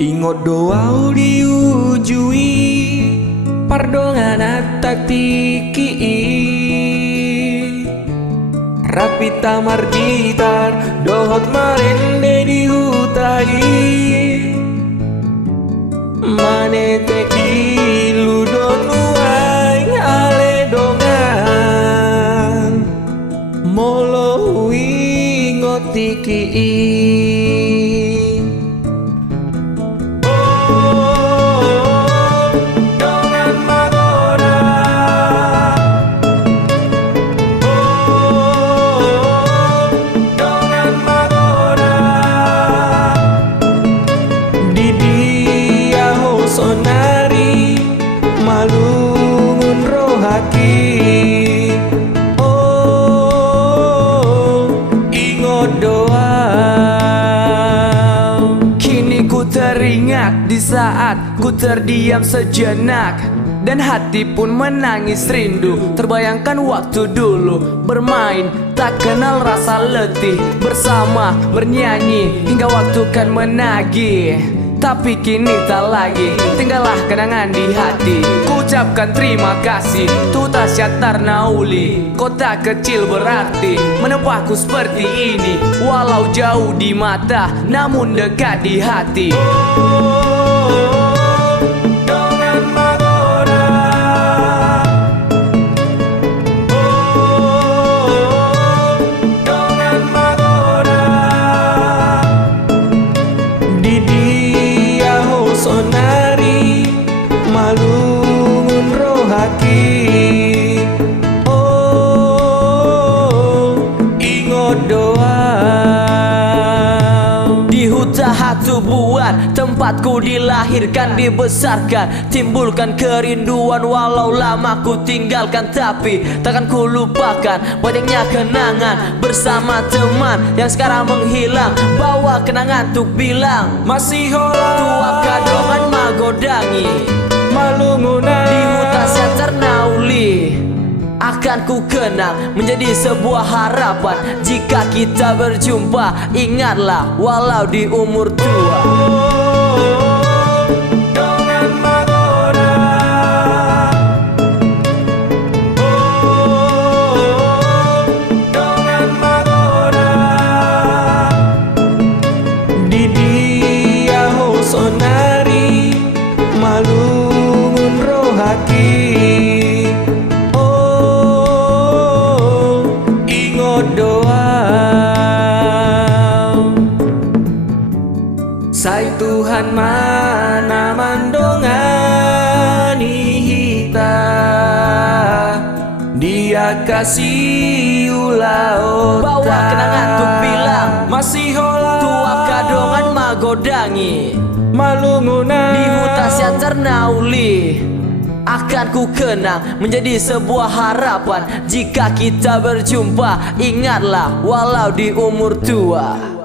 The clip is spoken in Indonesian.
Ingot doa diujui pardongan tak tiki Rapita margitar dohot marende dihutai Manete kilu donuai ale dongan Molo ingot tiki sonari malungun rohaki ingot doa kini ku teringat di saat ku terdiam sejenak dan hati pun menangis rindu terbayangkan waktu dulu bermain tak kenal rasa letih bersama bernyanyi hingga waktu kan menagih. Tapi kini tak lagi, tinggallah kenangan di hati. Ku ucapkan terima kasih, Tuta Syatar Nauli. Kota kecil berarti menempahku seperti ini. Walau jauh di mata, namun dekat di hati. Sonari malungun rohaki ingot doa di huta hatubuan tempatku dilahirkan dibesarkan timbulkan kerinduan walau lama ku tinggalkan tapi takkan ku lupakan banyaknya kenangan bersama teman yang sekarang menghilang bawa kenangan untuk bilang masih hola tua kadongan magodangi malungunan di huta Syatar Nauli akan ku kenang menjadi sebuah harapan jika kita berjumpa ingatlah walau di umur tua. Sonari malungun rohaki ingot doa Sai Tuhan mana mandongani hita Dia kasih ulau bawa kenangan untuk bilang masih hola tua kadongan magodangi malungunan di huta Syatar Nauli akan ku kenang menjadi sebuah harapan jika kita berjumpa ingatlah walau di umur tua.